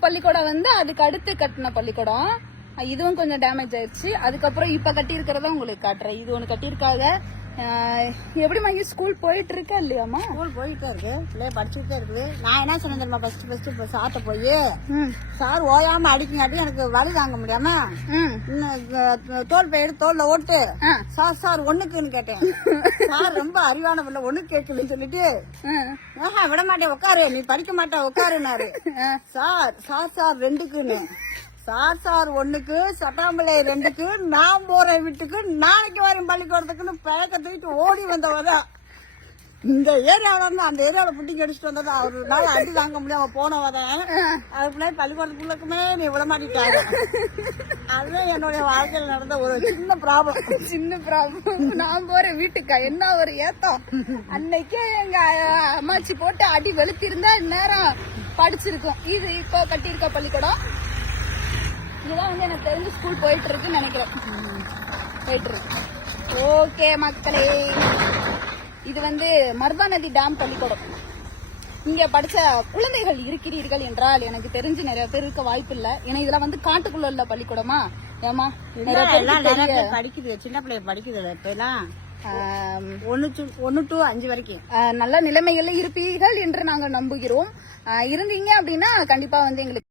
பள்ளிக்கூடம் வந்து அதுக்கு அடுத்து கட்டின பள்ளிக்கூடம். இதுவும் கொஞ்சம் டேமேஜ் ஆயிடுச்சு. அதுக்கப்புறம் இப்ப கட்டி இருக்கிறத உங்களுக்கு காட்டுறேன். இது ஒண்ணு கட்டியிருக்காங்க. எப்படிமா ஸ்கூல் போயிட்டு இருக்கா இல்லையாமா? ஸ்கூல் போயிட்டே இருக்கு, பிள்ளைய படிச்சுட்டே இருக்குது. நான் என்ன சொன்னேன் தெரியுமா, ஃபர்ஸ்ட் சார்ட்ட போய் சார் ஓயாம அடிக்கங்காட்டி எனக்கு வலி தாங்க முடியாம தோல் பை எடுத்து தோல்ல ஓட்டு சார் ஒண்ணுக்குன்னு கேட்டேன். சார் ரொம்ப அறிவான பிள்ளை, ஒண்ணு கேட்கலன்னு சொல்லிட்டு விட மாட்டேன் உட்காரு, நீ படிக்க மாட்டா உட்காருனாரு. சார் ரெண்டுக்குன்னு, சார் ஒண்ணுக்கு, சட்டாம்பளை ரெண்டுக்கு, நான் போற வீட்டுக்கு, நாளைக்கு வரும் பள்ளிக்கூடத்துக்குன்னு பழக்க தூக்கிட்டு ஓடி வந்தவதான். இந்த ஏரியாவில இருந்து அந்த ஏரியாவில புட்டிங்க அடிச்சுட்டு வந்ததா ஒரு நாள் அடி தாங்க முடியாம போனவதான். அதுக்குள்ள பள்ளிக்கூடத்துக்குள்ளக்குமே நீ விட மாட்டேட்டாங்க. அதுதான் என்னுடைய வாழ்க்கையில் நடந்த ஒரு சின்ன ப்ராப்ளம். நான் போற வீட்டுக்கா என்ன ஒரு ஏத்தம். அன்னைக்கே எங்க அம்மாச்சி போட்டு அடி வெளுத்திருந்தா நேரம் படிச்சிருக்கோம். இது இப்போ கட்டியிருக்க பள்ளிக்கூடம். இதுதான் வந்து எனக்கு தெரிஞ்சு ஸ்கூல் போயிட்டு இருக்குன்னு நினைக்கிறேன். போயிட்டு இருக்கு. ஓகே மக்களே, இது வந்து மருதா நதி டேம் பள்ளிக்கூடம். இங்க படிச்ச குழந்தைகள் இருக்கிறீர்கள் என்றால் எனக்கு தெரிஞ்சு நிறைய பேர் இருக்க வாய்ப்பு இல்ல. ஏன்னா இதெல்லாம் வந்து காட்டுக்குள்ள உள்ள பள்ளிக்கூடமா? ஏமா படிக்குது, சின்ன பிள்ளைய படிக்குது. இப்ப எல்லாம் 1 to 5 வரைக்கும் நல்ல நிலைமைகள்ல இருப்பீர்கள் என்று நாங்க நம்புகிறோம். இருந்தீங்க அப்படின்னா கண்டிப்பா வந்து எங்களுக்கு